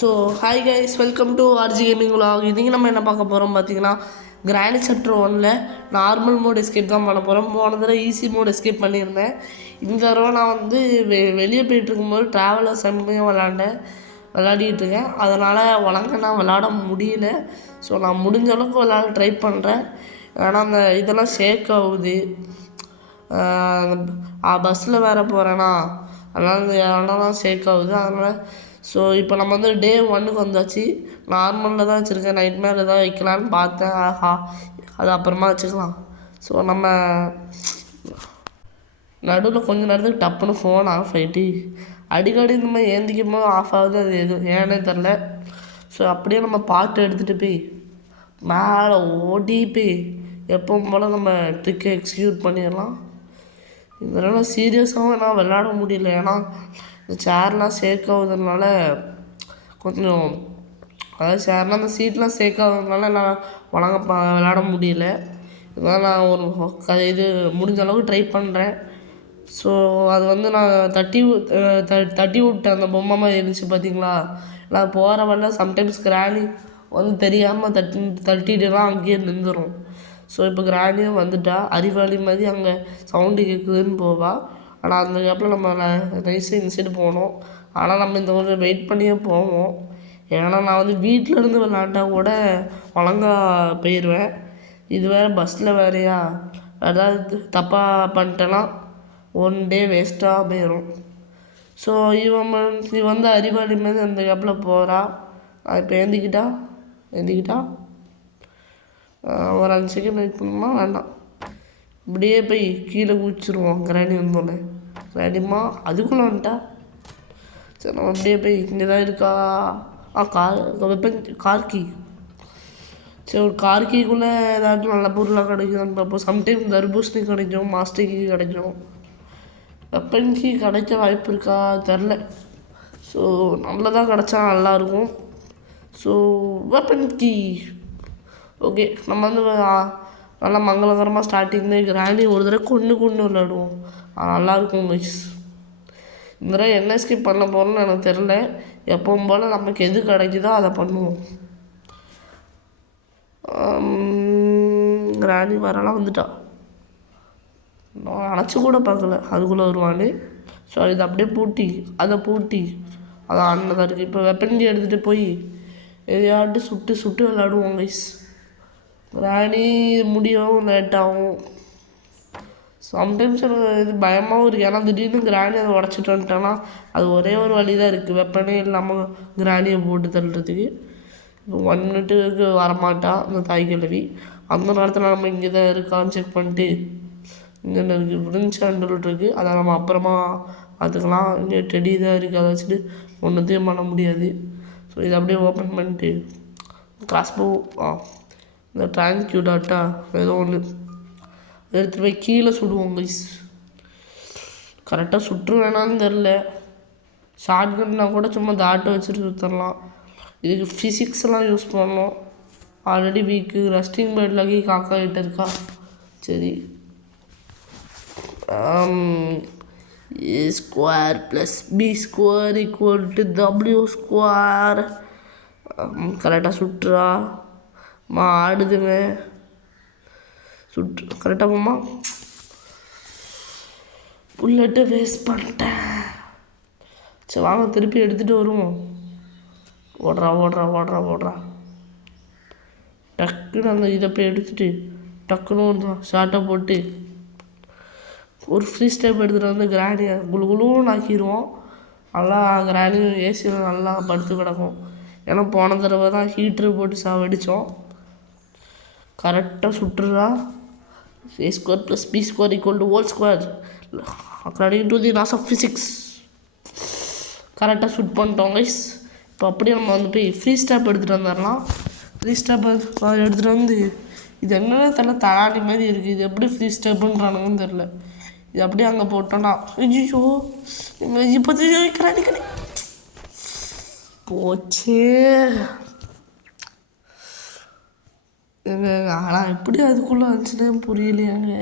So hi guys, welcome to RG gaming vlog. இன்றைக்கி நம்ம என்ன பார்க்க போகிறோம் பார்த்தீங்கன்னா, கிராண்ட் சாப்டர் 1ல் நார்மல் மோட் எஸ்கேப் தான் பண்ண போகிறோம். போன தடவை ஈஸி மோட் எஸ்கேப் பண்ணியிருந்தேன். இந்த தடவை நான் வந்து வெளியே போயிட்டு இருக்கும்போது ட்ராவலர் செம்மையாக விளாடிட்டு இருக்கேன். அதனால் ஒழுங்கா நான் விளாட முடியல. ஸோ நான் முடிஞ்ச அளவுக்கு விளாட ட்ரை பண்ணுறேன். ஆனால் அந்த இதெல்லாம் ஷேக் ஆகுது. பஸ்ஸில் வேறு போகிறேன்னா அதனால் இந்த இடம்லாம் ஷேக் ஆகுது. அதனால் ஸோ இப்போ நம்ம வந்து டே 1க்கு வந்தாச்சு. நார்மலில் தான் வச்சுருக்கேன். நைட் மேலே தான் வைக்கலான்னு பார்த்தேன். அது அப்புறமா வச்சுக்கலாம். ஸோ நம்ம நடுவில் கொஞ்ச நேரத்துக்கு டப்புன்னு ஃபோன் ஆஃப் ஆகிட்டு அடிக்கடி இந்த மாதிரி ஏந்திக்கும் போது ஆஃப் ஆகுது. அது எதுவும் ஏன்னே தெரில. ஸோ அப்படியே நம்ம பாட்டு எடுத்துகிட்டு போய் மேலே ஓடி போய் எப்பவும் போல் நம்ம ட்ரிக்கை எக்ஸிக்யூட் பண்ணிடலாம். இதனால் சீரியஸாகவும் என்னால் விளையாட முடியல. ஏன்னா இந்த சேர்லாம் ஷேக் ஆகுதுனால கொஞ்சம், அதாவது சேர்னால் அந்த சீட்லாம் ஷேக் ஆகுதுனால நான் ஒழுங்கா விளையாட முடியல. இதனால் நான் ஒரு இது முடிஞ்ச அளவுக்கு ட்ரை பண்ணுறேன். ஸோ அது வந்து நான் தட்டி விட்டேன். அந்த பொம்மை மாதிரி இருந்துச்சு பார்த்தீங்களா. நான் போகிற வழியில் சம்டைம்ஸ் கிராணி வந்து தெரியாமல் தட்டிட்டுலாம் அங்கேயே நின்றுடும். ஸோ இப்போ கிராண்டியும் வந்துட்டா அறிவாளி மாதிரி அங்கே சவுண்டு கேட்குதுன்னு போவா. ஆனால் அந்த கேப்பில் நம்ம நைஸாக இந்த சைடு போகணும். ஆனால் நம்ம இந்த கொஞ்சம் வெயிட் பண்ணியே போவோம். ஏன்னா நான் வந்து வீட்டிலேருந்து விளாண்டா கூட ஒழுங்கா போயிடுவேன். இது வேறு பஸ்ஸில் வேறையா ஏதாவது தப்பாக பண்ணிட்டேன்னா 1 டே வேஸ்ட்டாக போயிடும். ஸோ இவன் வந்து அறிவாளி மாதிரி அந்த கேப்பில் போகிறா. நான் இப்போ ஏந்திக்கிட்டா ஒரு 5 செகண்ட் வெயிட் பண்ணோம்னா வேண்டாம், இப்படியே போய் கீழே குதிச்சிருவோம். கிராணி வந்தோடனே கிராணிமா அதுக்குள்ளே வந்துட்டா. சரி நம்ம அப்படியே போய் இங்கே தான் இருக்கா. Car key. சரி ஒரு கார் கீக்குள்ளே ஏதாட்டும் நல்ல பொருளாக கிடைக்குதுன்னு பார்ப்போம். சம்டைம்ஸ் தர்பூசணி கிடைக்கும், மாஸ்டர் கீ கிடைக்கும். வெப்பன் கீ கிடைக்க வாய்ப்பு இருக்கா தெரில. ஸோ நல்லதாக கிடச்சா நல்லாயிருக்கும். So weapon key okay. நம்ம வந்து நல்லா மங்களகரமாக ஸ்டார்டிங்லேயே கிராணி ஒரு தடவை கொண்டு விளையாடுவோம். நல்லாயிருக்கும் கைஸ். இந்த தடவை என்ன ஸ்கிப் பண்ண போகிறோன்னு எனக்கு தெரில. எப்பவும் போல் நமக்கு எது கிடைக்குதோ அதை பண்ணுவோம். கிராணி வரலாம் வந்துட்டா. நான் அணைச்சி கூட பார்க்கல அதுக்குள்ளே வருவான்னு. ஸோ இது அப்படியே பூட்டி அதை அண்ணதான் இருக்குது. இப்போ வெப்பன் எடுத்துகிட்டு போய் எதையாட்டு சுட்டு விளையாடுவோம் கைஸ். கிராணி முடியவும் லேட்டாகும். சம்டைம்ஸ் எனக்கு இது பயமாகவும் இருக்குது. ஏன்னா திடீர்னு கிராணி அதை உடச்சிட்டு வந்துட்டோன்னா அது ஒரே ஒரு வழி தான் இருக்குது, வெப்பனே இல்லாமல் கிராணியை போட்டு தள்ளுறதுக்கு. இப்போ 1 மினிட்டுக்கு வரமாட்டா அந்த தாய் கிழவி. அந்த நேரத்தில் நம்ம இங்கே தான் இருக்கான்னு செக் பண்ணிட்டு இங்கே இருக்குது ஃப்ரெண்ட்ஸ் ஹேண்டில் இருக்குது, அதை நம்ம அப்புறமா பார்த்துக்கலாம். இங்கே டெடி தான் இருக்குது, அதை வச்சுட்டு ஒன்றுத்தையும் பண்ண முடியாது. ஸோ இதை அப்படியே ஓப்பன் பண்ணிட்டு கிராஸ்போ இந்த தேங்க்யூ டாட்டா ஏதோ ஒன்று எடுத்துகிட்டு போய் கீழே சுடுவோம் கைஸ். கரெக்டாக சுற்று வேணான்னு தெரில. ஷார்ட் கன்னா கூட சும்மா தாட்டை வச்சுட்டு சுற்றலாம். இதுக்கு ஃபிசிக்ஸ்லாம் யூஸ் பண்ணோம். ஆல்ரெடி வீக்கு ரஸ்டிங் பேர்ட்லாகி காக்கா கிட்ட இருக்கா. சரி, A² + B² = W². கரெக்டாக சுற்றுறா ஆடுதுங்க. கரெக்டாக போமா. புல்லட்டு வேஸ்ட் பண்ணிட்டேன். சரி வாங்க திருப்பி எடுத்துகிட்டு வருவோம். ஓடுறா. டக்குன்னு அந்த இதை போய் எடுத்துகிட்டு டக்குன்னு ஷார்ட்டாக போட்டு ஒரு ஃப்ரீ ஸ்டெப் எடுத்துகிட்டு வந்து கிராணியை குழுன்னு ஆக்கிடுவோம். நல்லா கிராணி ஏசியில் நல்லா படுத்து கிடக்கும். ஏன்னா போன தடவை தான் ஹீட்ரு போட்டு சாவடித்தோம். கரெக்டாக சுட்டுறா. A² + B² = whole². According to the laws of physics கரெக்டாக சுட் பண்ணிட்டோம் கைஸ். இப்போ அப்படியே நம்ம வந்து போய் ஃப்ரீ ஸ்டெப் எடுத்துகிட்டு வந்துடலாம். ஃப்ரீ ஸ்டெப் எடுத்துகிட்டு வந்து இது என்னென்ன தெரில, தலாணி மாதிரி இருக்குது. இது எப்படி ஃப்ரீ ஸ்டெப்புன்றானுங்கன்னு தெரில. இது அப்படியே அங்கே போட்டோன்னா ஐயோ இப்போ கிராணி போச்சு. ஆனால் எப்படி அதுக்குள்ளே வந்துச்சுன்னே புரியலையாங்க.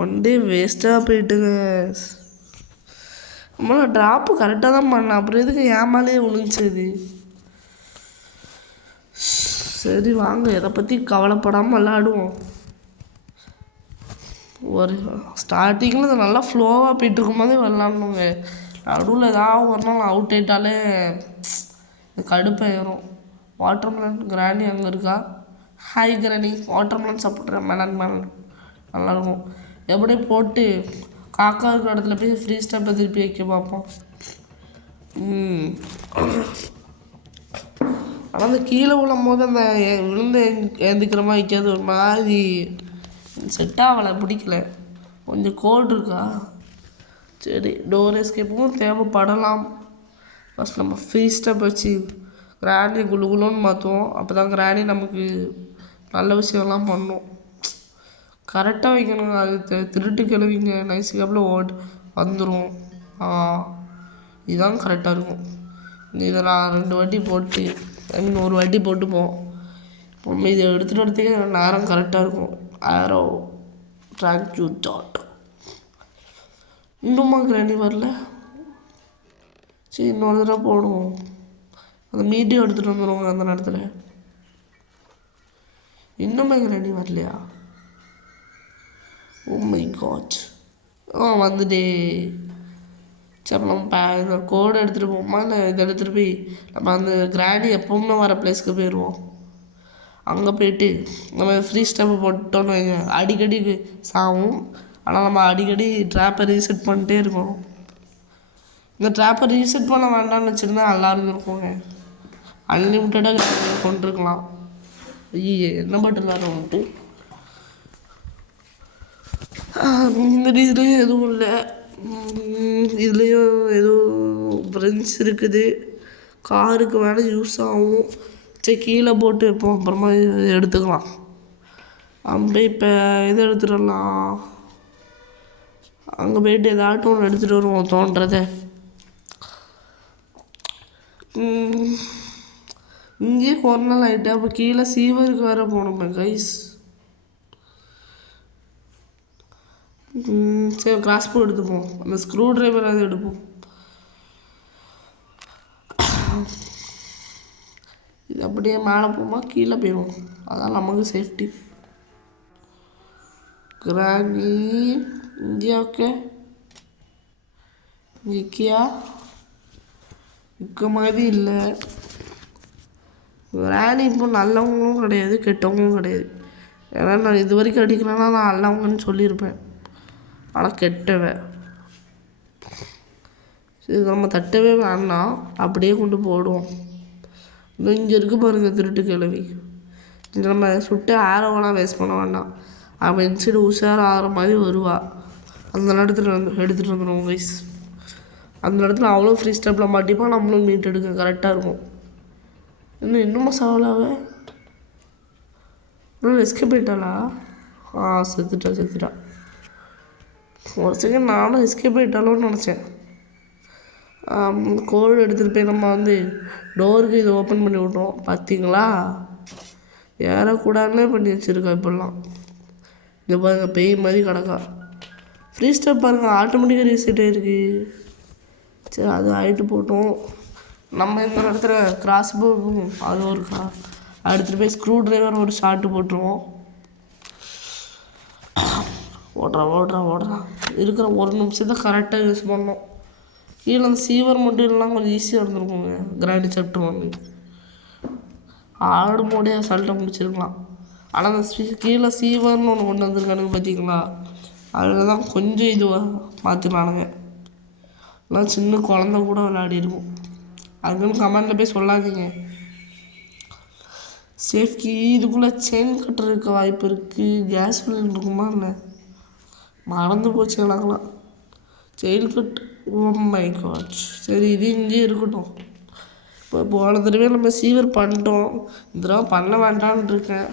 1 டே வேஸ்ட்டாக போயிட்டுங்க. நம்மள ட்ராப்பு கரெக்டாக தான் பண்ணேன், அப்புறம் எதுக்கு ஏமாலே விழுந்துச்சு? சரி வாங்க, இதை பற்றி கவலைப்படாமல் விளாடுவோம். ஒரு ஸ்டார்டிங்கில் அது நல்லா ஃப்ளோவாக போயிட்டு இருக்கும்போதே விளாட்ணுங்க. நடுவில் ஏதாவது ஒரு நாள் அவுட் ஆயிட்டாலே கடுப்பாயிரும். வாட்டர்மெலன் கிராணி அங்கே இருக்கா? ஹாய் கிராணி, வாட்டர்மெலன் சாப்பிட்றேன். மெலன் நல்லாயிருக்கும். எப்படி போட்டு காக்கா இருக்கிற இடத்துல போய் ஃப்ரீ ஸ்டெப்பை திருப்பி வைக்க பார்ப்போம். ஆனால் அந்த கீழே விழும் போது அந்த விழுந்து ஏந்திக்கிற மாதிரி வைக்காது, ஒரு மாதிரி செட் ஆகலை, பிடிக்கல. கொஞ்சம் கோல்டு இருக்கா? சரி, டோர் எஸ்கேப்பும் தேவைப்படலாம். ஃபஸ்ட் நம்ம ஃப்ரீ ஸ்டெப் வச்சு கிராணி குழுன்னு மாற்றுவோம். அப்போ தான் கிராணி நமக்கு நல்ல விஷயம்லாம் பண்ணும். கரெக்டாக வைக்கணுங்க. அது திருட்டு கிளவிங்க நைஸ் கேப்பில் வந்துடும். இதுதான் கரெக்டாக இருக்கும். இதை நான் 2 வாட்டி போட்டு ஒரு வாட்டி போட்டுப்போம். நம்ம இதை எடுத்துகிட்டு வரதுக்கே நேரம் கரெக்டாக இருக்கும். ஆரோ தேங்க்யூ டாட். இன்னுமா கிராணி வரல? சரி, இன்னொரு தடவை போடுவோம். அந்த மீடியம் எடுத்துகிட்டு வந்துடுவோங்க அந்த நேரத்தில். இன்னுமே கிராணி வரலையா? Oh my god. வந்துட்டே. சரி, நம்ம இந்த கோடை எடுத்துகிட்டு போவோமா, இல்லை இதை எடுத்துகிட்டு போய் நம்ம அந்த கிராணி எப்பவுமே வர பிளேஸ்க்கு போயிடுவோம். அங்கே போயிட்டு நம்ம ஃப்ரீ ஸ்டெப்பு போட்டோன்னு வைங்க, அடிக்கடி சாகும். ஆனால் நம்ம அடிக்கடி ட்ராப்பை ரீசெட் பண்ணிட்டே இருக்கணும். இந்த ட்ராப்பை ரீசெட் பண்ண வேண்டாம்னு வச்சுருந்தா எல்லாருக்கும் இருக்குங்க. அன்லிமிட்டடாக கொண்டிருக்கலாம். ஐயே, என்ன பட்டன் வேறு வந்துட்டு. இந்த இதுலேயும் எதுவும் இல்லை. இதுலேயும் எதுவும் ஃப்ரெண்ட்ஸ் இருக்குது. காருக்கு வேலை யூஸ் ஆகும். சரி, கீழே போட்டு வைப்போம், அப்புறமா எடுத்துக்கலாம். அப்படியே இப்போ இது எடுத்துடலாம். அங்கே போய்ட்டு ஏதாட்டும் ஒன்று எடுத்துகிட்டு வருவோம் தோன்றதை. இங்கேயே ஒரு நாள் ஆகிட்டு, அப்போ கீழே சீவருக்கு வேறு போகணுமே கைஸ். சரி, கிராஸ் போ எடுத்துப்போம். அந்த ஸ்க்ரூ ட்ரைவர் அதை எடுப்போம். இது அப்படியே மேலே போமா கீழே போயிடுவோம், அதான் நமக்கு சேஃப்டி. கிராணி இங்கே ஓகே. இங்கேயா இருக்க மாதிரி இல்லை. கிராணி இப்போ நல்லவங்களும் கிடையாது, கெட்டவங்களும் கிடையாது. ஏன்னா நான் இது வரைக்கும் அடிக்கணும்னா நான் நல்லவங்கன்னு சொல்லியிருப்பேன், ஆனால் கெட்டவன். இது நம்ம தட்டவே வேண்டாம், அப்படியே கொண்டு போடுவோம். இன்னும் இங்கே இருக்குது பாருங்கள் திருட்டு கிழவி. இங்கே நம்ம சுட்டு ஆரோவெல்லாம் வேஸ்ட் பண்ண வேண்டாம். அவன் இன்சைடு உஷாராக ஆகிற மாதிரி வருவா. அந்த இடத்துல எடுத்துகிட்டு வந்துடுவோம் கைஸ். அந்த இடத்துல அவ்வளோ ஃப்ரீ ஸ்டெப்பில் மாட்டிப்பா, நம்மளும் மீட் எடுக்க கரெக்டாக இருக்கும். இன்னும் சவாலாகவே இன்னும் எஸ்கேப் போயிட்டாளா? செத்துட்டா. ஒரு செகண்ட் நானும் எஸ்கேப் போயிட்டாலோன்னு நினச்சேன். கோல்டு எடுத்துகிட்டு போய் நம்ம டோருக்கு இதை ஓப்பன் பண்ணி விட்றோம். பார்த்தீங்களா, ஏறக்கூடாதுன்னே பண்ணி வச்சுருக்கா. இப்போல்லாம் இங்கே பாருங்கள், பேய் மாதிரி கிடக்கா. ஃப்ரீ ஸ்டெப் பாருங்கள், ஆட்டோமேட்டிக்காக ரீசெட் ஆகிருக்கு. சரி, அது ஆகிட்டு போட்டோம். நம்ம இந்த இடத்துல கிராஸ் போகும், அது ஒருக்கா எடுத்துகிட்டு போய் ஸ்க்ரூ ட்ரைவர் ஒரு ஷார்ட்டு போட்டுருவோம். ஓடுறா இருக்கிற 1 நிமிஷத்தை கரெக்டாக யூஸ் பண்ணோம். கீழே அந்த சீவர் மட்டும் இல்லைனா கொஞ்சம் ஈஸியாக இருந்திருக்குங்க. கிராண்டி சாப்டர் ஆடு மோடே அசால்ட்டாக முடிச்சிருக்கலாம். ஆனால் அந்த கீழே சீவர்னு ஒன்று கொண்டு வந்திருக்கானுங்க பார்த்தீங்களா, அதில் தான் கொஞ்சம் இதுவாக மாற்றிக்கலானுங்க. எல்லாம் சின்ன குழந்த கூட விளையாடிருக்கும். அதுக்குன்னு கமெண்டில் போய் சொல்லாதீங்க. சேஃப்டி இதுக்குள்ளே செயின் கட்டர் இருக்க வாய்ப்பு இருக்குது. கேஸ் ஃபில் இருக்குமா இல்லை, மறந்து போச்சு எனக்குலாம். Chain cut, oh my god. சரி, இது இங்கேயே இருக்கட்டும். இப்போ போன தடவை நம்ம சீவர் பண்ணிட்டோம், இந்த தடவை பண்ண வேண்டான்னு இருக்கேன்.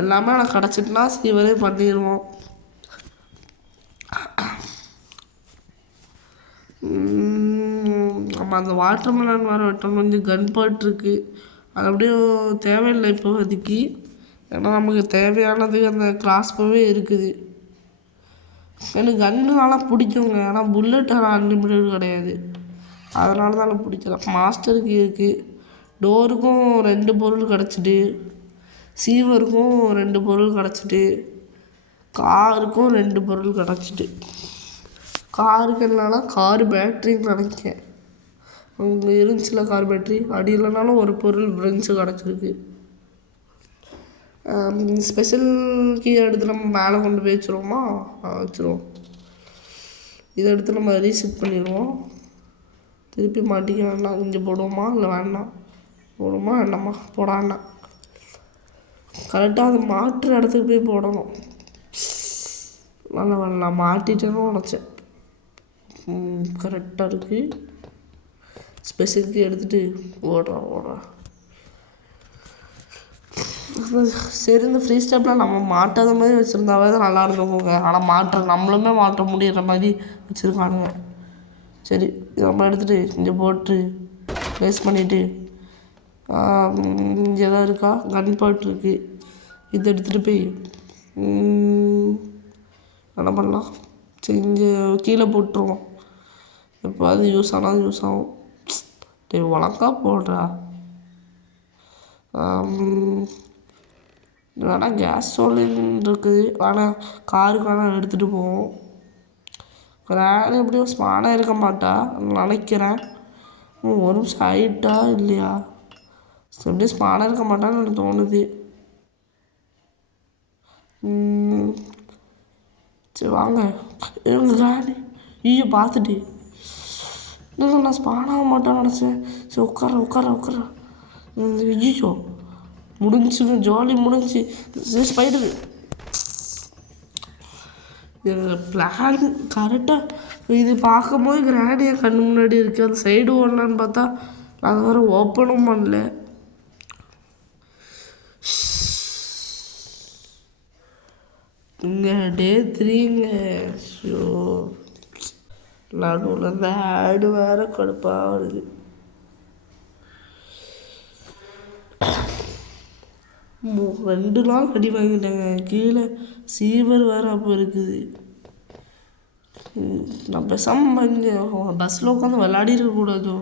எல்லாமே எனக்கு கிடச்சிட்டுனா சீவரே பண்ணிடுவோம். நம்ம அந்த வாட்டர்மெலன் வேறு வெட்டணும். கொஞ்சம் கன் பார்ட் இருக்குது, அது அப்படியே தேவையில்லை இப்போதைக்கு. ஏன்னா நமக்கு தேவையானது அந்த கிராஸ்போவே இருக்குது. எனக்கு கன்னுனாலாம் பிடிக்குங்க, ஆனால் புல்லட் ஆனால் அன்லிமிட்டட் கிடையாது, அதனால தான் எனக்கு பிடிக்கல. மாஸ்டருக்கு இருக்குது, டோருக்கும் 2 பொருள் கிடச்சிட்டு, சீவருக்கும் 2 பொருள் கிடச்சிட்டு, காருக்கும் 2 பொருள் கிடச்சிட்டு. காருக்கு என்னன்னா கார் பேட்ரின்னு நினைக்கிறேன், அங்கே இருந்துச்சுல கார் பேட்ரி, அடி இல்லைனாலும் ஒரு பொருள் ஃப்ரெண்ட்ஸு கிடச்சிருக்கு. ஸ்பெஷல் கீ எடுத்து நம்ம மேலே கொண்டு போய் வச்சுருவோமா, வச்சுருவோம். இதை எடுத்து நம்ம ரீசெட் பண்ணிடுவோம். திருப்பி மாட்டிக்க வேண்டாம், இங்கே போடுவோமா இல்லை வேண்டாம், போடுவோமா வேண்டாமா, போடாண்டா. கரெக்டாக அதை மாட்டுற இடத்துக்கு போய் போடணும். நல்லா நான் மாட்டிட்டேன்னு நினச்சேன். கரெக்டாக இருக்குது. ஸ்பெஷலுக்கு எடுத்துகிட்டு ஓடுறான். சரி, இந்த ஃப்ரீ ஸ்டெப்பில் நம்ம மாட்டாத மாதிரி வச்சுருந்தாவே தான் நல்லா இருந்துக்கோங்க. ஆனால் நம்மளுமே மாட்ட முடியிற மாதிரி வச்சுருக்கானுங்க. சரி, நம்ம எடுத்துகிட்டு இங்கே போட்டு ப்ளேஸ் பண்ணிவிட்டு, இங்கே தான் இருக்கா கன் பாட் இருக்குது, இதை எடுத்துகிட்டு போய் என்ன பண்ணலாம். சரி, இங்கே கீழே போட்டுருவோம். எப்போ அது யூஸ் ஆகும். ஒழுங்கா போடுறா. வேணால் கேஸ் சோலின் இருக்குது, ஆனால் காருக்கு வேணால் எடுத்துகிட்டு போவோம். வேறு எப்படியும் ஸ்மானாக இருக்க மாட்டா நினைக்கிறேன். ஒரு நிமிஷம் ஆகிட்டா இல்லையா, எப்படியும் ஸ்மானாக இருக்க மாட்டான்னு எனக்கு தோணுது. சரி வாங்க, ராணி ஐயோ பார்த்துட்டு இல்லை, நான் ஸ்பானாக மாட்டேன்னு நினச்சேன். சரி உட்கார. ஐயோ முடிஞ்சுங்க, ஜாலி முடிஞ்சு. ஸ்பைடரு பிளான் கரெக்டாக இது பார்க்கும்போது கிராண்டியாக கண்ணு முன்னாடி இருக்குது. அந்த சைடு ஓடலான்னு பார்த்தா அது வேறு ஓப்பனும் பண்ணல. இங்கே டே 3ங்க. ஷோ நடுவில் இந்த ஆடு வேறு கடுப்பாக வருது. ரெண்டு நாள் அடி வாங்கிட்டேங்க. கீழே சீவர் வேறு அப்போ இருக்குது. நான் பேசாமல் இங்கே பஸ்ஸில் உட்காந்து விளையாடி இருக்கக்கூடாதோ,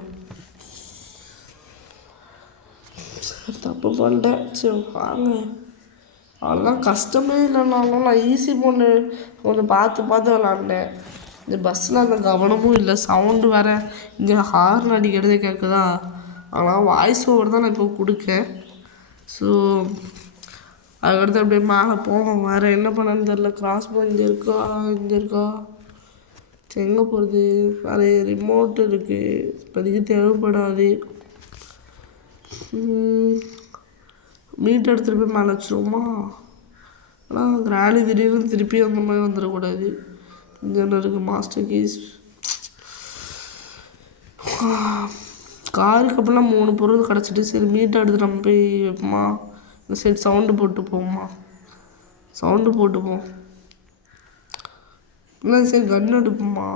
தப்பு பண்ணிட்டேன். சரி வாங்க, அதெல்லாம் கஷ்டமே இல்லைனாலும் நான் ஈஸி பொண்ணு கொஞ்சம் பார்த்து விளாண்டேன். இந்த பஸ்ஸில் அந்த கவனமும் இல்லை, சவுண்டு வேறு இங்கே ஹார்ன் அடிக்கிறதே கேட்குதா. ஆனால் வாய்ஸ் ஓவர் தான் நான் இப்போ கொடுக்கேன். ஸோ அதுக்கடுத்து அப்படியே மேலே போவோம். வேறு என்ன பண்ணன்னு தெரில. கிராஸ் போ இங்கே இருக்கா எங்கே போகிறது. வேறு ரிமோட் இருக்குது, இப்போதைக்கு தேவைப்படாது. மீட் எடுத்துகிட்டு போய் மேலே வச்சுருவோமா. ஆனால் கிராலி திடீர்னு திருப்பி அந்த மாதிரி வந்துடக்கூடாது. இங்கே என்ன இருக்குது, மாஸ்டர் கீஸ். காருக்கு அப்படிலாம் 3 பொருள் கிடச்சிட்டு, சரி மீட்டை எடுத்து நம்ம போய் வைப்போமா. இந்த சைடு சவுண்டு போட்டு போவோமா, சவுண்டு போட்டுப்போம். இல்லை சரி கன் எடுப்போமா.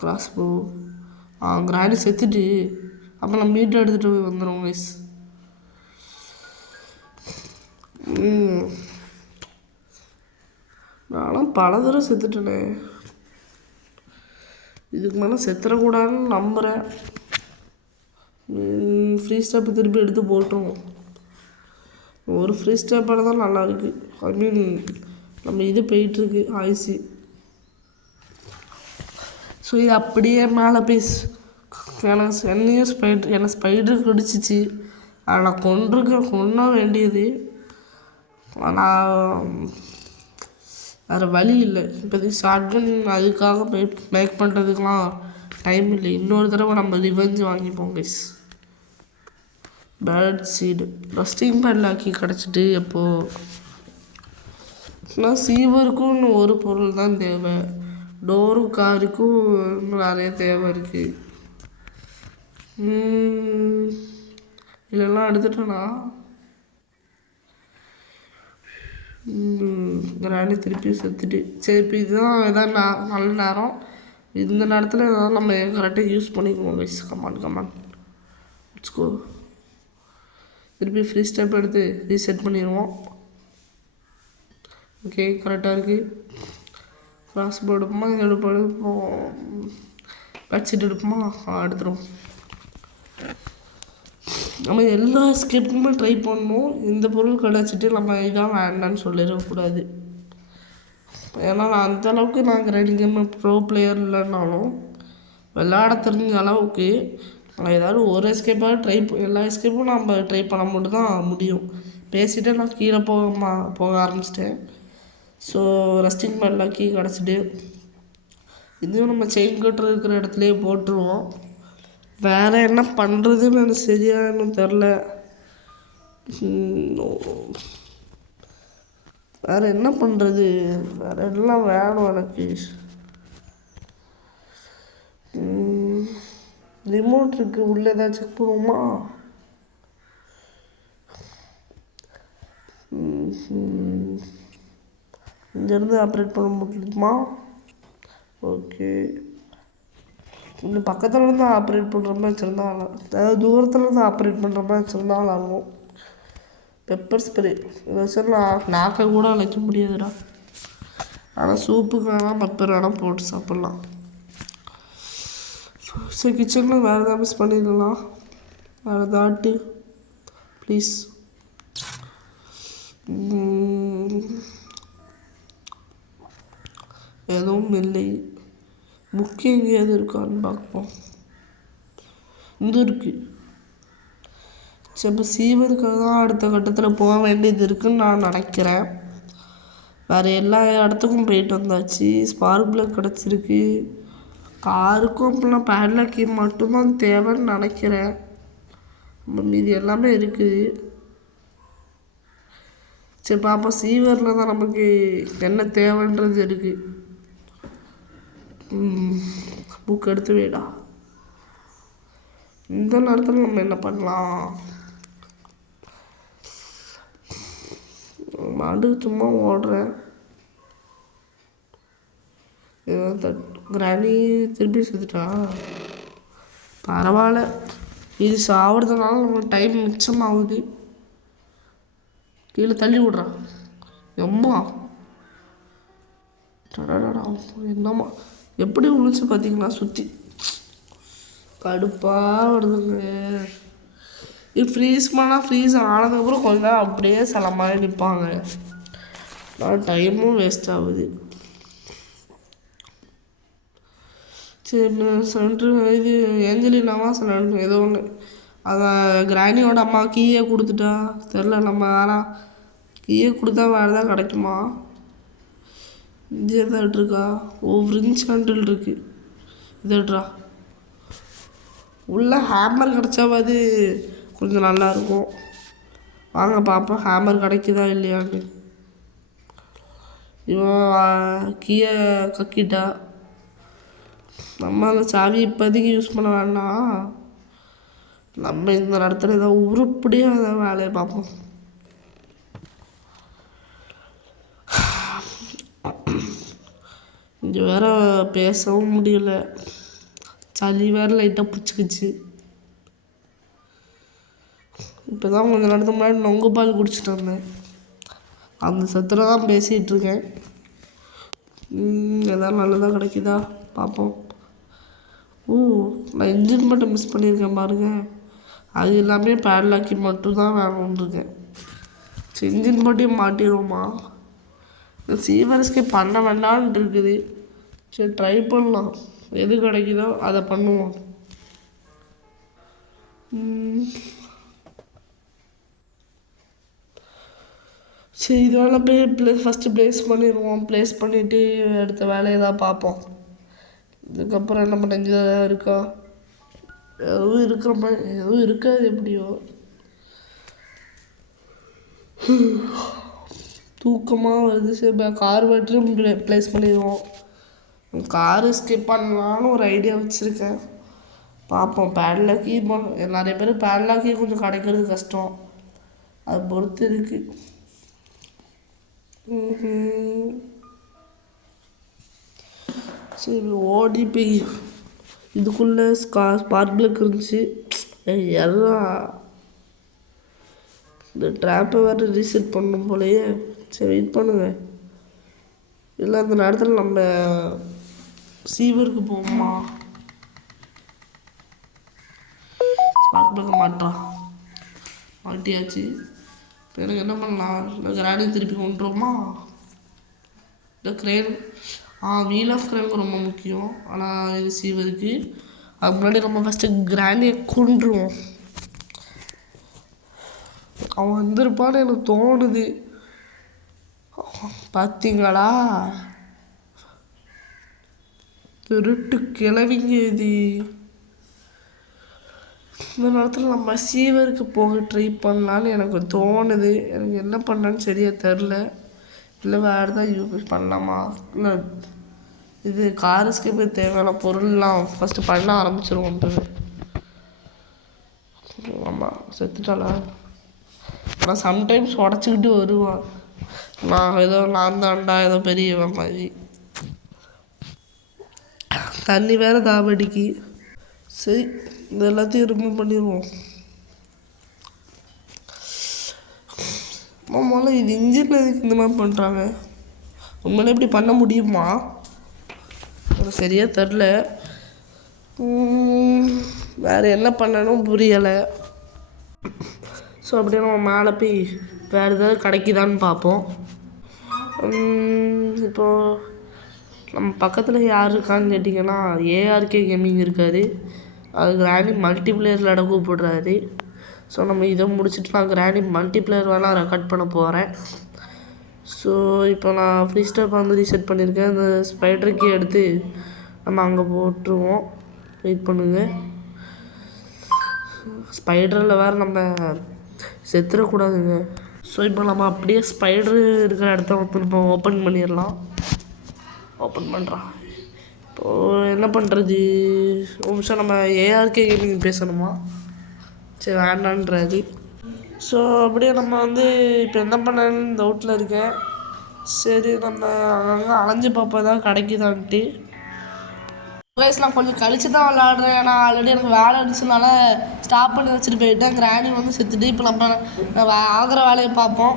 கிராஸ் போ கிராணி செத்துட்டு அப்போ நம்ம மீட்டை எடுத்துகிட்டு போய் வந்துடுவோம் கைஸ். நானும் பல தடவை செத்துட்டேனே, இதுக்கு மேலே செத்துடக்கூடாதுன்னு நம்புகிறேன். ஃப்ரீ ஸ்டாப்பை திருப்பி எடுத்து போட்டுருவோம். ஒரு ஃப்ரீ ஸ்டாப்பால் தான் நல்லாயிருக்கு. ஐ மீன் நம்ம இது போயிட்டுருக்கு ஆயிசி. ஸோ இது அப்படியே மேலே போய் எனக்கு என்னையும் ஸ்பைடர் கடிச்சிச்சு. அதை நான் கொன்ன வேண்டியது. ஆனால் வேறு வழி இல்லை. இப்போதைக்கு ஷார்ட்கன் அதுக்காக மேக் பண்ணுறதுக்கெலாம் டைம் இல்லை. இன்னொரு தடவை நம்ம ரிவெஞ்ச் வாங்கிப்போம் கைஸ். பேட் சீடு ரஸ்டிங் பேட்லாக்கி கிடச்சிட்டு எப்போது ஆனால் சீவருக்கும் இன்னும் ஒரு பொருள் தான் தேவை. டோரும் காருக்கும் இன்னும் நிறைய தேவை இருக்குது. இதெல்லாம் எடுத்துட்டோன்னா கிராண்டி திருப்பி செத்துட்டு. சரி இப்போ இதுதான் எதாவது நல்ல நேரம். இந்த நேரத்தில் ஏதாவது நம்ம கரெக்டாக யூஸ் பண்ணிக்குவோம் கைஸ். Come on let's go. திருப்பி ஃப்ரீ ஸ்டெப் எடுத்து ரீசெட் பண்ணிடுவோம். ஓகே கரெக்டாக இருக்குது. கிராஸ் போர்டு எடுப்போமா, இது எடுப்போம், வச்சுட்டு எடுப்போமா, எடுத்துருவோம். நம்ம எல்லா ஸ்கிரிப்டுமே ட்ரை பண்ணணும். இந்த பொருள் கிடச்சிட்டு நம்ம இதான் வேண்டான்னு சொல்லிடக்கூடாது. ஏன்னா நான் அந்தளவுக்கு நான் கிரைண்டிங் ப்ரோ பிளேயர் இல்லைன்னாலும் விளையாட தெரிஞ்ச அளவுக்கு நான் ஏதாவது ஒரு எஸ்கேப்பாக எல்லா எஸ்கேப்பும் நம்ம ட்ரை பண்ண மட்டும் தான் முடியும். பேசிவிட்டு நான் கீழே போக ஆரம்பிச்சிட்டேன். ஸோ ரெஸ்டிங் பேட்லாம் கீ கிடச்சிட்டு இதுவும் நம்ம செயின் கட்டுற இருக்கிற இடத்துலையே போட்டுருவோம். வேறு என்ன பண்ணுறதுன்னு எனக்கு சரியாக இன்னும் தெரில. வேறு என்ன பண்ணுறது, வேறு எல்லாம் வேணும் எனக்கு. ரிமோட் இருக்குது, உள்ளே ஏதாவது செக் பண்ணுவோமா? இங்கேருந்து ஆப்ரேட் பண்ண முடியுமா? ஓகே, இன்னும் பக்கத்தில் இருந்து ஆப்ரேட் பண்ணுற மாதிரி வச்சுருந்தாலும், அதாவது தூரத்தில் இருந்து ஆப்ரேட் பண்ணுற மாதிரி வச்சுருந்தாலும் ஆகும். பெப்பர் ஸ்ப்ரே இதை வச்சு நாக்கை கூட அழைக்க முடியாதுடா. ஆனால் சூப்புக்கு வேணால் பெப்பர் வேணால் போட்டு சாப்பிட்லாம். சரி, கிச்சனில் வேறு ஏதாவது மிஸ் பண்ணிடலாம். வேறு ஏதாட்டு ப்ளீஸ். எதுவும் இல்லை. புக்கு எங்கேயாவது இருக்கான்னு பார்ப்போம். இந்த இருக்குது. சரி, இப்போ சீவருக்காக தான் அடுத்த கட்டத்தில் போக வேண்டியது இருக்குதுன்னு நான் நினைக்கிறேன். வேறு எல்லா இடத்துக்கும் போயிட்டு வந்தாச்சு. ஸ்பார்க் பிளக் கிடச்சிருக்கு. காருக்கும் அப்படிலாம் பேட்லாக் கீ மட்டும்தான் தேவைன்னு நினைக்கிறேன். மீதி எல்லாமே இருக்குது. சரி பாப்பா, சீவரில் தான் நமக்கு என்ன தேவைன்றது இருக்குது. புக் எடுத்து வேடா. இந்த நேரத்தில் நம்ம என்ன பண்ணலாம்? மாடு சும்மா ஓடுறேன். கிராணி திருப்பி செத்துட்டா, பரவாயில்ல. இது சாப்பிட்றதுனால நமக்கு டைம் மிச்சமாகுது. கீழே தள்ளி விட்றான். எம்மா டடாடா, என்னம்மா எப்படி விழுச்சு பார்த்தீங்களா? சுற்றி கடுப்பாக வருதுங்க. இது ஃப்ரீஸ் பண்ணால் ஃப்ரீஸ் ஆனதுக்கப்புறம் கொஞ்ச நேரம் அப்படியே சில மாதிரி நிற்பாங்க. டைமும் வேஸ்ட் ஆகுது. சரி, சென்ட்ரு இது ஏஞ்சலினாவா சில ஏதோ ஒன்று. அதை கிராணியோட அம்மா கீயை கொடுத்துட்டா தெரில. நம்ம ஆனால் கீயை கொடுத்தா வேறு தான் கிடைக்குமா? இஞ்சி எதாவது இருக்கா? ஃப்ரிஞ்ச் ஹேண்டில் இருக்குது. இதுட்ரா உள்ள ஹேமர் கிடச்சாவது கொஞ்சம் நல்லாயிருக்கும். வாங்க பார்ப்போம் ஹேமர் கிடைக்குதா இல்லையான்னு. இவன் கீயை கக்கிட்டா. நம்ம அந்த சாவி இப்போதைக்கு யூஸ் பண்ண வேண்டாம். நம்ம இந்த இடத்துல ஏதோ உருப்படியாக ஏதாவது வேலையை பார்ப்போம். இங்கே வேற பேசவும் முடியல. சளி வேறு லைட்டாக பிடிச்சிக்கிச்சு. இப்போ தான் கொஞ்சம் நேரத்துக்கு முன்னாடி நொங்கு பால் குடிச்சிட்டு வந்தேன். அந்த சத்தில் தான் பேசிகிட்டு இருக்கேன். எதாவது நல்லதாக கிடைக்குதா பார்ப்போம். நான் இன்ஜின் மட்டும் மிஸ் பண்ணியிருக்கேன் பாருங்க. அது எல்லாமே பேட்லாக்கி மட்டும்தான் வேணும்னு இருக்கேன். சரி, இன்ஜின் மட்டும் மாட்டிடுவோமா? சீவரஸ்கே பண்ண வேண்டான்னு இருக்குது. சரி, ட்ரை பண்ணலாம். எது கிடைக்குதோ அதை பண்ணுவோம். சரி, இதெல்லாம் போய் ஃபஸ்ட்டு ப்ளேஸ் பண்ணிடுவோம். ப்ளேஸ் பண்ணிவிட்டு அடுத்த வேலையை தான் பார்ப்போம். இதுக்கப்புறம் என்ன பண்ண இருக்கா? எதுவும் இருக்கிற மாதிரி எதுவும் இருக்காது. எப்படியோ தூக்கமாக வருது. சரி, கார் பேட்டரியும் ப்ளேஸ் பண்ணிடுவோம். காரு ஸ்கிப் பண்ணலான்னு ஒரு ஐடியா வச்சுருக்கேன். பார்ப்போம். பேட்லாக்கி நிறைய பேர் பேட்லாக்கி கொஞ்சம் கிடைக்கிறது கஷ்டம். அதை பொறுத்து இருக்குது. சரி, ஓடி போய் இதுக்குள்ளே ஸ்பார்க் பிளக் இருந்துச்சு. எல்லாம் இந்த ட்ராப்பை வேறு ரீசெட் பண்ணணும் போலையே. சரி, வெயிட் பண்ணுங்க. இல்லை அந்த நேரத்தில் நம்ம சீவருக்கு போவோமா? ஸ்மார்ட் பார்க்க மாட்டான், மாட்டியாச்சு. இப்போ எனக்கு என்ன பண்ணலாம்? இல்லை கிராணி திருப்பி கொண்டுருவோமா? இல்லை கிரேன் வீல் ஆஃப் கிரேனுக்கு ரொம்ப முக்கியம். ஆனால் இது சீவருக்கு அது முன்னாடி நம்ம ஃபஸ்ட்டு கிராண்டியை கொண்டுருவோம். அவன் வந்திருப்பான்னு எனக்கு தோணுது. பார்த்தீங்களா, திருட்டு கிளவிங்க இது. இந்த நேரத்தில் நம்ம சீவருக்கு போக ட்ரை பண்ணலான்னு எனக்கு தோணுது. எனக்கு என்ன பண்ணான்னு சரியாக தெரில. இல்லை வேறு தான் யூஸ் பண்ணலாமா? இல்லை இது காரஸ்கேப்பு தேவையான பொருள்லாம் ஃபஸ்ட்டு பண்ண ஆரம்பிச்சிருவோன்றது. ஆமாம், செத்துட்டாளா? ஆனால் சம்டைம்ஸ் உடச்சிக்கிட்டு வருவான். நான் தான்டா ஏதோ பெரியவன் மாதிரி. தண்ணி வேறு தாவடிக்கு. சரி, இது எல்லாத்தையும் ரிமூவ் பண்ணிடுவோம். முதல்ல இது இன்ஜின் எதுக்கு இந்த மாதிரி பண்ணுறாங்க? உண்மையிலே இப்படி பண்ண முடியுமா? அது சரியாக தெரில. வேறு என்ன பண்ணணும் புரியலை. ஸோ அப்படியே நம்ம மேலே போய் வேறு ஏதாவது கிடைக்குதான்னு பார்ப்போம். இப்போது நம்ம பக்கத்தில் யார் இருக்கான்னு கேட்டிங்கன்னா ஏஆர்கே கேமிங் இருக்கார். அது கிராண்டி மல்டிப்ளேயர் விளையாட கூப்பிடுறாரு. ஸோ நம்ம இதை முடிச்சுட்டு நான் கிராண்டி மல்டிப்ளேயர் வேணால் ரெக்கார்ட் பண்ண போகிறேன். ஸோ இப்போ நான் ஃப்ரீ ஸ்டாப் வந்து ரீசெட் பண்ணியிருக்கேன். அந்த ஸ்பைடருக்கு எடுத்து நம்ம அங்கே போட்டுருவோம். வெயிட் பண்ணுங்கள். ஸ்பைடரில் வேறு நம்ம செத்துடக்கூடாதுங்க. ஸோ இப்போ நம்ம அப்படியே ஸ்பைடரு இருக்கிற இடத்த வந்து நம்ம ஓப்பன் பண்ணிடலாம். ஓப்பன் பண்ணுறான். இப்போது என்ன பண்ணுறது? ஒரு நிமிஷம் நம்ம ஏஆர்கே கேமிங் பேசணுமா? சரி, வேண்டான்றாரு. ஸோ அப்படியே நம்ம வந்து இப்போ என்ன பண்ணேன்னு டவுட்டில் இருக்கேன். சரி, நம்ம அங்கங்கே அலைஞ்சு பார்ப்போம் ஏதாவது கிடைக்குதான்ட்டு. நான் கொஞ்சம் கழிச்சு தான் விளாட்றேன். ஏன்னா ஆல்ரெடி எனக்கு வேலை இருந்துச்சுனால ஸ்டாப் பண்ணி வச்சுட்டு போயிட்டேன். கிராணி வந்து செத்துட்டு இப்போ நம்ம ஆகிற வேலையை பார்ப்போம்.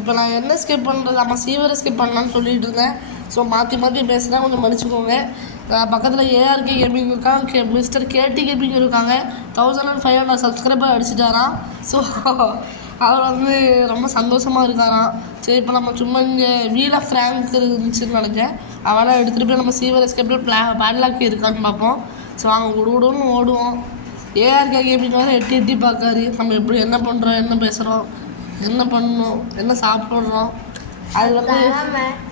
இப்போ நான் என்ன ஸ்கிப் பண்ணுறது? நம்ம சீவரை ஸ்கிப் பண்ணலான்னு சொல்லிட்டு இருந்தேன். ஸோ மாற்றி மாற்றி பேசுகிறேன், கொஞ்சம் மன்னிச்சுக்கோங்க. பக்கத்தில் ஏஆர்கே கேமிங் இருக்காங்க, மிஸ்டர் கேடி கேமிங் இருக்காங்க. 1500 சப்ஸ்கிரைபர் அடிச்சுட்டாராம். ஸோ அவர் வந்து ரொம்ப சந்தோஷமாக இருக்காராம். சரி, இப்போ நம்ம சும்மா இங்கே வீல் ஆஃப் ஃப்ராங்க் இருந்துச்சுன்னு நினைக்கிறேன். அவெல்லாம் எடுத்துகிட்டு போய் நம்ம சீவர் எஸ்கேப்பில் பேட்லாக் இருக்கான்னு பார்ப்போம். ஸோ அவங்க விடுன்னு ஓடுவோம். ஏஆர்கே கேமிங் வேறு எட்டி எட்டி பார்க்காரு. நம்ம எப்படி என்ன பண்ணுறோம், என்ன பேசுகிறோம், என்ன பண்ணணும், என்ன சாப்பிட்றோம், அது வந்து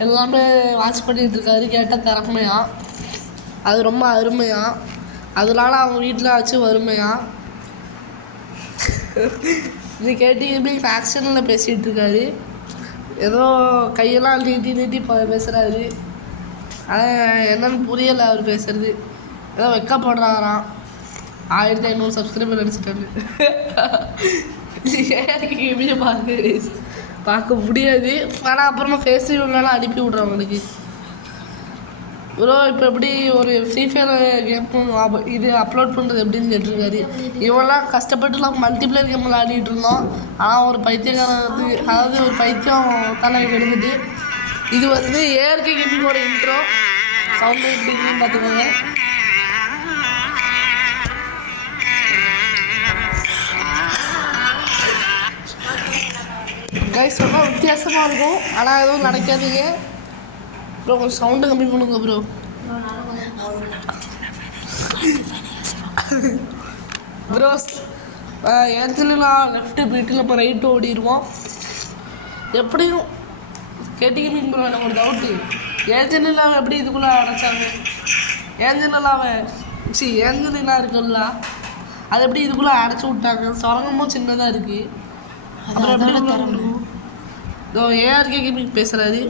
எல்லாமே வாட்ச் பண்ணிகிட்டு இருக்காரு. கேட்டால் திறமையா, அது ரொம்ப அருமையாக. அதனால அவங்க வீட்டில் ஆச்சு வறுமையா. இது கேட்டு ஆக்ஷனில் பேசிகிட்டு இருக்காரு. ஏதோ கையெல்லாம் நீட்டி நீட்டி பேசுகிறாரு. என்னன்னு புரியலை அவர் பேசுகிறது. ஏதோ வெக்கப்படுறாராம். 1500 சப்ஸ்கிரைபர் அடிச்சிட்டாரு. பார்க்க முடியாது. ஆனால் அப்புறமா ஃபேஸ்புக்லாம் அனுப்பி விட்றேன் உங்களுக்கு. ப்ரோ இப்போ எப்படி ஒரு ஃப்ரீ ஃபயர் கேம் இது அப்லோட் பண்ணுறது எப்படின்னு கேட்டிருக்காரு. இவெல்லாம் கஷ்டப்பட்டுலாம் மல்டிப்ளேயர் கேம் விளையாடிட்டு இருந்தோம். ஆனால் ஒரு பைத்தியக்காரது, அதாவது ஒரு பைத்தியம் தலை கெடுக்குது. இது வந்து ஏஆர்கே கேமிங்கோட இன்ட்ரோ சவுண்டு எப்படின்னு பார்த்துக்கோங்க. கைஸ் ரொம்ப வித்தியாசமாக இருக்கும். ஆனால் எதுவும் நடக்காதீங்க ப்ரோ. கொஞ்சம் சவுண்டு கம்மி பண்ணுங்க ப்ரோ. ப்ரோஸ் ஏர்ஜிலாம் லெஃப்ட்டு போயிட்டு நம்ம ரைட்டு ஓடிடுவோம். எப்படியும் கேட்டிங்க ப்ரோ. எனக்கு ஒரு டவுட்டு, ஏர்ஜிலாம் எப்படி இதுக்குள்ளே அடைச்சாங்க? ஏஞ்சலினா இருக்குல்ல, அது எப்படி இதுக்குள்ளே அடைச்சி விட்டாங்க? சுரங்கமும் சின்னதாக இருக்குது. அப்புறம் எப்படி இதோ ஏஆர்கே கேமிங் பேசுகிறாரு.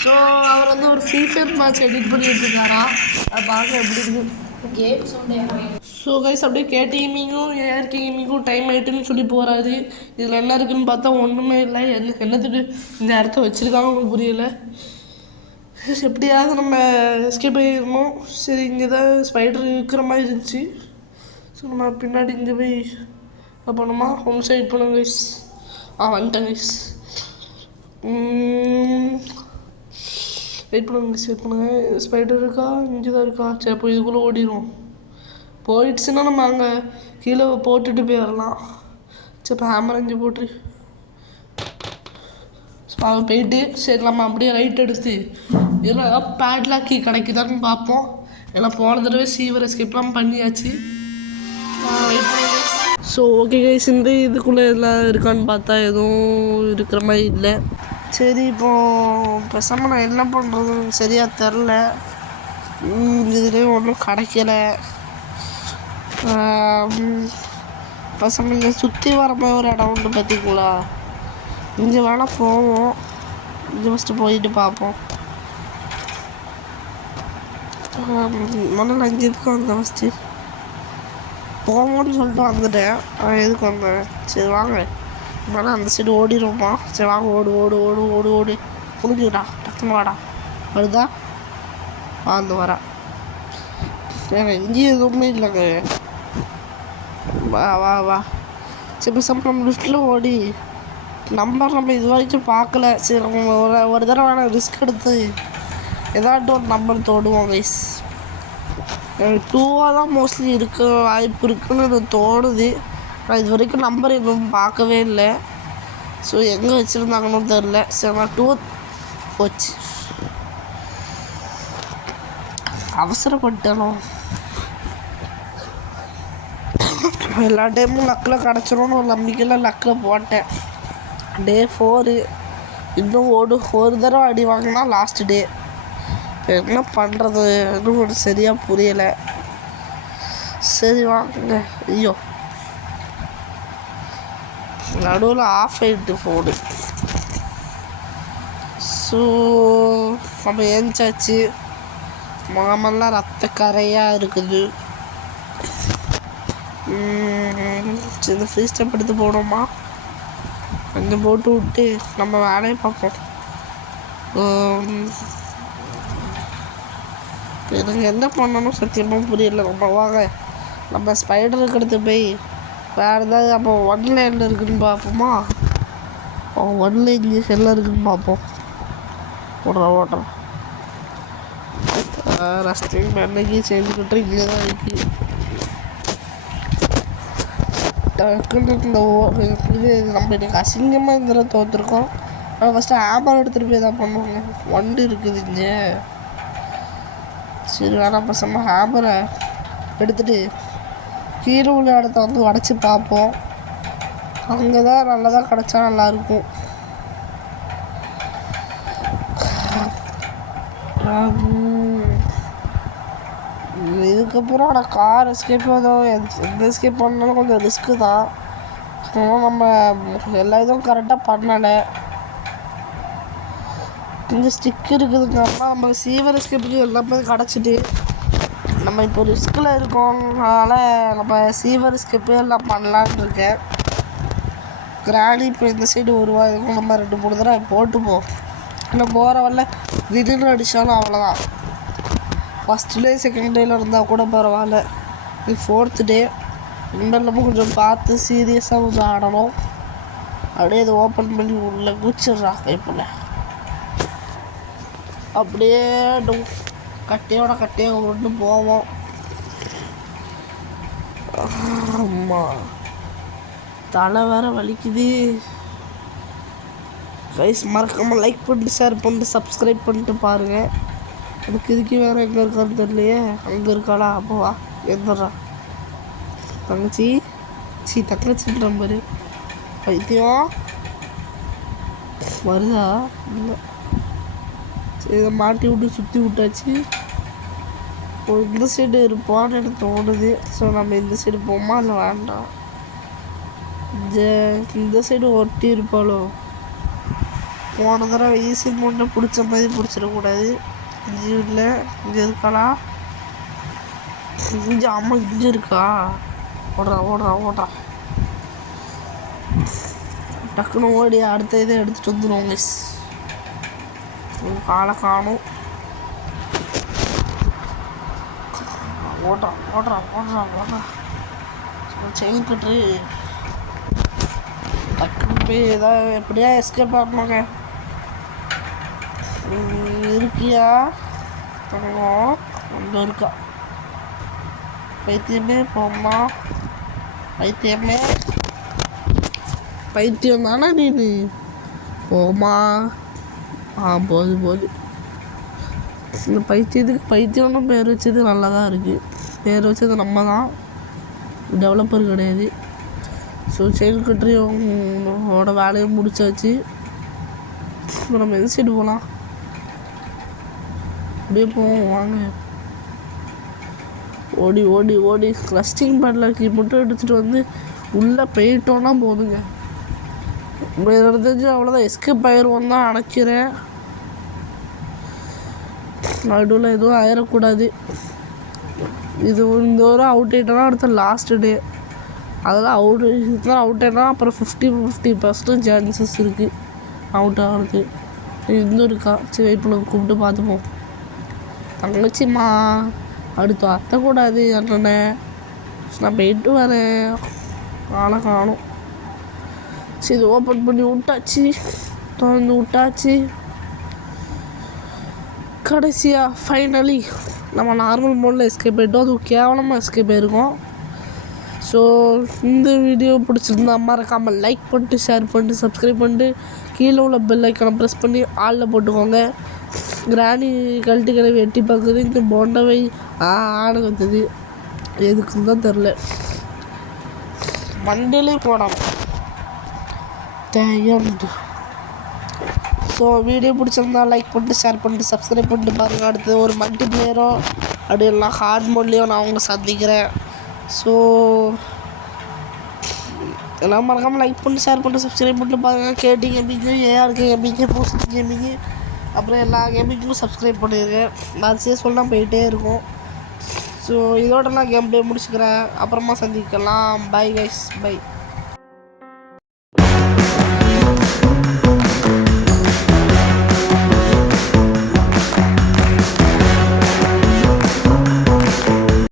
ஸோ அவர் வந்து ஒரு ஃப்ரீ ஃபயர் மேட்ச் எடிட் பண்ணிட்டு இருக்காரா, அதை பார்க்க எப்படி இருக்குது. ஸோ கைஸ் அப்படியே கேடி கேமிங்கும் ஏஆர்கே கேமிங்கும் டைம் ஆகிட்டுன்னு சொல்லி போகிறாரு. இதில் என்ன இருக்குதுன்னு பார்த்தா ஒன்றுமே இல்லை. என்னத்துக்கு இந்த இடத்த வச்சுருக்காங்க ஒன்றும் புரியலை. எப்படியாவது நம்ம எஸ்கேப் ஆகிடணும். சரி, இங்கே தான் ஸ்பைடர் இருக்கிற மாதிரி இருந்துச்சு. ஸோ நம்ம பின்னாடி இங்கே போய் என்ன பண்ணுமா, ஹோம் சைட் பண்ணுங்க கைஸ். வந்துட்டேன் கைஸ். வெயிட் பண்ணுங்கள் ஸ்பைடர் இருக்கா, இங்கே தான் இருக்கா. சரி அப்போ இதுக்குள்ளே ஓடிடும். போயிடுச்சுன்னா நம்ம அங்கே கீழே போட்டுட்டு போயிடலாம். சரி இப்போ ஹேமர் இங்கே போட்டு போயிட்டு சரி நம்ம அப்படியே ரைட் எடுத்து எல்லாம் பேட்லாக் கீ கிடைக்குதான்னு பார்ப்போம். எல்லாம் போன தடவை சீவர் எஸ்கேப்லாம் பண்ணியாச்சு. ஸோ ஓகே கைஸ், இந்த இதுக்குள்ளே எல்லாம் இருக்கான்னு பார்த்தா எதுவும் இருக்கிற மாதிரி இல்லை. சரி இப்போது பேசாமல் நான் என்ன பண்ணுறதுன்னு சரியாக தெரில. இதுலேயும் ஒன்றும் கிடைக்கல. பேசாமல் இங்கே சுற்றி வர மாதிரி ஒரு இடம் உண்டு பார்த்தீங்களா, இங்கே வேணால் போவோம். இங்கே ஃபஸ்ட்டு போயிட்டு பார்ப்போம். முதல்ல அங்கே எதுக்கு வந்தேன், ஃபஸ்ட்டு போவோம்னு சொல்லிட்டு வந்துட்டேன். எதுக்கு வந்தேன்? சரி வாங்க மேலே அந்த சைடு ஓடிடுவோம்மா. சரி வாங்க, ஓடு ஓடு ஓடு ஓடு ஓடு புரிஞ்சுக்கிட்டா, டக்குன்னு வாடா. வருதா? வந்து வரா. இங்கேயும் எதுவுமே இல்லைங்க. வா வா வா. சரி பேசாமல் நம்ம லிஃப்ட்டில் ஓடி நம்பர் நம்ம இது வரைக்கும் பார்க்கல. சரி நம்ம ஒரு தடவை வேணால் ரிஸ்க் எடுத்து ஏதாட்டும் ஒரு நம்பர் தோடுவோம் கைஸ். 2 தான் மோஸ்ட்லி இருக்க வாய்ப்பு இருக்குன்னு எனக்கு தோணுது. நான் இது வரைக்கும் நம்பர் எதுவும் பார்க்கவே இல்லை. ஸோ எங்கே வச்சுருந்தாங்கன்னு தெரில. சரி நான் 2 போச்சு, அவசரப்பட்டனோ. எல்லா டைமும் லக்கில் கிடச்சிரும்னு ஒரு நம்பிக்கையில் லக்கில் போட்டேன். டே 4 இன்னும் ஒரு தடவை அடி வாங்கினா லாஸ்ட் டே. என்ன பண்ணுறது இன்னும் ஒரு சரியாக புரியலை. சரி வாங்க. ஐயோ நடுவில் ஆஃப் ஆகிட்டு ஃபோனு. ஸோ நம்ம ஏஞ்சாச்சு. முகமெல்லாம் ரத்த கரையாக இருக்குது. சரி ஃப்ரீ ஸ்டெப் எடுத்து போனோமா, அங்கே போட்டு விட்டு நம்ம வேலையை பார்ப்போம். எனக்கு என்ன பண்ணணும் சத்தியமாக புரியல. நம்ம வாங்க நம்ம ஸ்பைடருக்கு எடுத்து போய் வேறு ஏதாவது அப்போ 1 லைனில் இருக்குதுன்னு பார்ப்போமா. 1 லைன் எல்லாம் இருக்குதுன்னு பார்ப்போம். ஓடுறேன் ரஸ்டிங் அன்னைக்கு செஞ்சுக்கிட்டு இங்கே தான் இருக்குது. டக்குன்னு இது நம்ம இன்னைக்கு அசிங்கமாக இந்த தோற்றுருக்கோம். ஆனால் ஃபஸ்ட்டு ஹேமர் எடுத்துகிட்டு போய் தான் பண்ணுவாங்க. வண்டு இருக்குது இங்கே. சரி வேணாம் பசங்க ஹேமரை எடுத்துகிட்டு கீழே உள்ள இடத்த வந்து உடச்சி பார்ப்போம். அங்கே தான் நல்லதாக கிடச்சா நல்லாயிருக்கும். இதுக்கப்புறம் ஆனால் கார் எஸ்கேப் ஏதோ எந்த எஸ்கேப் பண்ணாலும் கொஞ்சம் ரிஸ்க்கு தான். ஆனால் நம்ம எல்லா இதுவும் கரெக்டாக பண்ணலை. இந்த ஸ்டிக் இருக்குதுங்கன்னா நம்ம சீவர் எஸ்கேப்புக்கு எல்லாமே கிடச்சிட்டு நம்ம இப்போ ரிஸ்கில் இருக்கோம்னால நம்ம சீவர் எஸ்கேப்பு எல்லாம் பண்ணலான்னு இருக்கேன். கிராணி இப்போ இந்த சைடு வருவாங்க. நம்ம 2-3 தடவை போட்டுப்போம். ஆனால் போகிற வரல திடீர்னு அடித்தாலும் அவ்வளோதான். ஃபஸ்ட் டே செகண்ட் டேயில் இருந்தால் கூட பரவாயில்ல. இது 4th டே. இன்னும் கொஞ்சம் பார்த்து சீரியஸாக கொஞ்சம் ஆடணும். அப்படியே இதை ஓப்பன் பண்ணி உள்ள குச்சிட்றா கைப்பில். அப்படியே கட்டையாக கொண்டு போவோம். ஆமாம் தலை வேற வலிக்குது கைஸ். மறக்காமல் லைக் பண்ணிட்டு ஷேர் பண்ணிட்டு சப்ஸ்கிரைப் பண்ணிட்டு பாருங்கள். அதுக்கு இதுக்கு வேறு எங்கே இருக்கான்னு தெரியலையே. அங்கே இருக்காளா? அப்போவா எந்தரா தங்கச்சி நம்பரு பைத்தியம் வருதா? இல்லை சரி இதை மாட்டி விட்டு சுற்றி விட்டாச்சு. இந்த சைடு இருப்பான்னு எனக்கு தோணுது. ஸோ நம்ம இந்த சைடு போமா இல்லை வேண்டாம்? இந்த சைடு ஒட்டி இருப்பாளோ. போன தடவை ஈஸி முன்னே பிடிச்ச மாதிரி பிடிச்சிடக்கூடாது. இங்கே இல்லை, இங்கே இருக்காளா? இங்கே அம்மா இங்கே இருக்கா? ஓடுறா டக்குன்னு ஓடி அடுத்த இதை எடுத்துகிட்டு வந்துடுவோம் மிஸ். காலை காணும். ஓடுறா செயின் கட்டு டக்குன்னு போய் ஏதாவது எப்படியா எஸ்கேப் ஆகணுங்க. இருக்கியா? அங்கே இருக்கா. பைத்தியமே போம்மா, பைத்தியமே, பைத்தியம் தானே நீ? போமா. போது இந்த பைத்தியத்துக்கு பைத்தியம்னு பேர் வச்சது நல்லா தான் இருக்குது. பேர் வச்சது நம்ம தான், டெவலப்பர் கிடையாது. ஸோ சைல்டு கண்ட்ரியோட வேலையை முடிச்சாச்சு. இப்போ நம்ம எந்த சைடு போகலாம்? அப்படியே போவோம் வாங்க. ஓடி ஓடி ஓடி கிளஸ்டிங் பேட்லாக்கி மட்டும் எடுத்துகிட்டு வந்து உள்ளே போயிட்டோன்னா போதுங்க. தெரிஞ்சு அவ்வளோதான், எஸ்கேப் ஆயிடுவோம் தான் நினைக்கிறேன். நடுவில் எதுவும் ஆயிடக்கூடாது. இது இந்த ஒரு அவுட் ஆகிட்டோன்னா அடுத்த லாஸ்ட் டே. அதெல்லாம் இதெல்லாம் அவுட் ஆகிட்டா அப்புறம் 50% சான்சஸ் இருக்குது அவுட் ஆகிறதுக்கு. இன்னும் இருக்கா? சரி வெயிட் பண்ண கூப்பிட்டு பார்த்துப்போம். தங்கச்சிம்மா அடுத்து அத்தக்கூடாது அண்ணனே, நான் போயிட்டு வரேன். ஆளை காணும். சரி இது ஓப்பன் பண்ணி விட்டாச்சு, திறந்து விட்டாச்சு. கடைசியாக ஃபைனலி நம்ம நார்மல் மோடில் எஸ்கேப் ஆகிட்டோம். அது கேவலமாக எஸ்கேப் ஆகிருக்கோம். ஸோ இந்த வீடியோ பிடிச்சிருந்தா மறக்காமல் லைக் பண்ணிட்டு, ஷேர் பண்ணிட்டு, சப்ஸ்கிரைப் பண்ணிட்டு, கீழே உள்ள பெல் ஐக்கானை ப்ரெஸ் பண்ணி ஆளில் போட்டுக்கோங்க. கிராணி கழட்டி கிளவி எட்டி பார்க்குது, இங்கே போண்டவை ஆட கற்றுது. எதுக்குன்னு தான் தெரில, மண்டிலே போடாமல் தேவையானது. ஸோ வீடியோ பிடிச்சிருந்தா லைக் பண்ணிட்டு, ஷேர் பண்ணிட்டு, சப்ஸ்கிரைப் பண்ணிட்டு பாருங்கள். அடுத்து ஒரு மல்டி பிளேயரோ அப்படி எல்லாம் ஹார்ட் மோட்லேயும் நான் உங்களை சந்திக்கிறேன். ஸோ எல்லாம் மறக்காமல் லைக் பண்ணிட்டு, ஷேர் பண்ணிட்டு, சப்ஸ்கிரைப் பண்ணிட்டு பாருங்கள். கேடி கேமிங்கு, ஏஆர்கே கேமிங்கு, பூஸ்ட் கேமிங்கு, அப்புறம் எல்லா கேமிங்கும் சப்ஸ்கிரைப் பண்ணிடுங்க. வரிசையாக சொல்லலாம் போயிட்டே இருக்கும். ஸோ இதோட நான் கேம் பிளே முடிச்சுக்கிறேன். அப்புறமா சந்திக்கலாம். Bye guys, by.